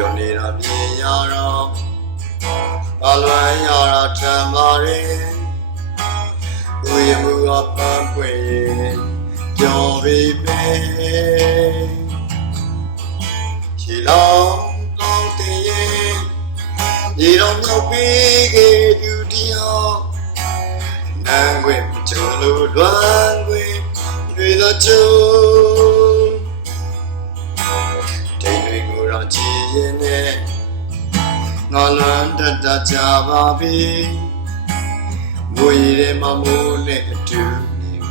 ပြောနေတာမြင်ရတော့အလွမ်းရတာထမ်းပါရင်ကိုယ်မှုအပန်းပွင့်ပြောပြီးပဲခြေလုံးကောင်းတဲ့ရင်ဒီတော့မြောက်ပြီးခဲ့သူတယောက်နန်းခွင့်ကြုံလို့လွမ်းခွင့်တွေတော့ကြုံတိတ်တွေကိုတော့ကြည်ရင်နဲ့ငါလွမ်းတတ်တာကြပါပြီငိုရည်ထဲမှာမိုးနဲ့အတူ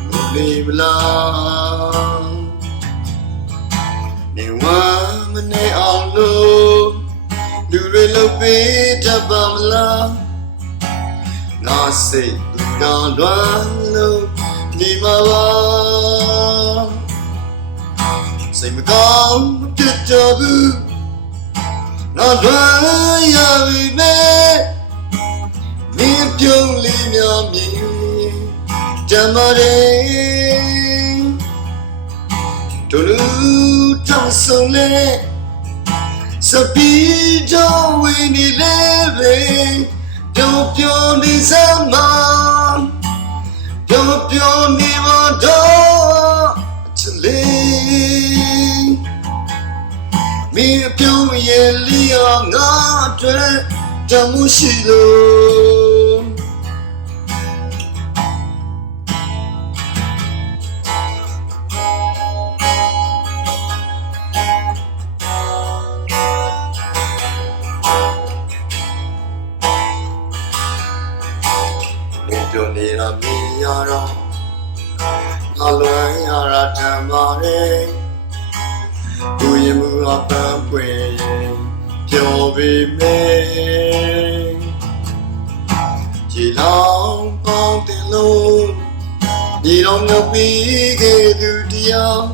ငိုလေးမလားနေဝမ်းမနေအောင်လို့လူတွေလုပ်ပေးတတ်ပါမလားငါစိတ်သူကလွမ်းလို့နေမှာပါစိတ်မကောင်းမဖြစ်တော့ဘူးငါလွမ်းရပြီမဲ့မင်းပြုံးလေးများမြင်ကြမ်းပါတယ်တို့လူတောင်းဆုံးလေစပီတော့ဝင်းနေလေပဲတို့ပြောနေစမ်းမတို့ပြောနေမတော့ချစ်လေးမင်းပြုံးရဲ့လီယောငါအတွက်တမှုရှိလို့ပြောနေတာမြင်ရတော့ငါလွမ်းရတာတမ်းပါတယ်ကိုယ်ရင်မှုအပန်းပွင့်ရင်ပြောပြီးမယ်ခြေလောင်းပေါင်းတင်လို့ဒီတော့မြောက်ပြီးခဲ့သူတယောက်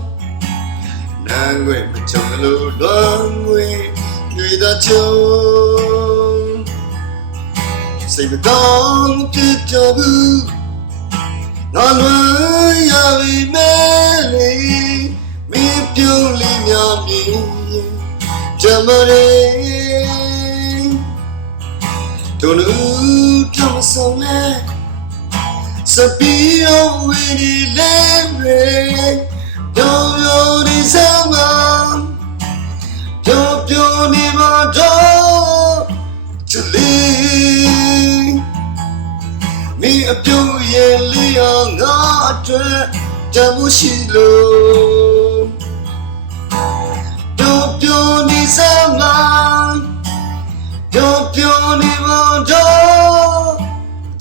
နန်းခွင့်မကြုံလို့လွမ်းခွင့်တွေသာကြုံစိတ်မကောင်းဖြစ်တော့ဘူးငါလွမ်းရပြီမဲ့လေမင်းပြုံးလေးများမြင်ကြမ်းပါတယ်တို့လူတောင်းဆုံးလဲစပီယောဝီဒီလေရေတို့ပြောနေစမ်းမတို့ပြောနေမတော့ချစ်လေးမင်းအပြုံးရဲ့လီယောငါအတွက်တမှုရှိလို့တို့ပြောနေစမ်းမတို့ပြောနေမတော့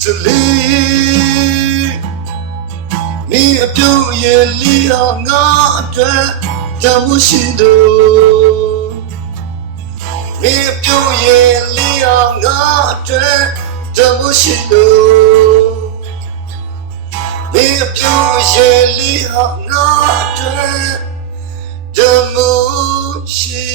ချစ်လေးမင်းအပြုံးရဲ့လီယောငါအတွက်တမှုရှိလို့မင်းအပြုံးရဲ့လီယောငါအတွက်တမှုရှိလို့မင်းအပြုံးရဲ့လီယောငါအတွက်တမှုရှိ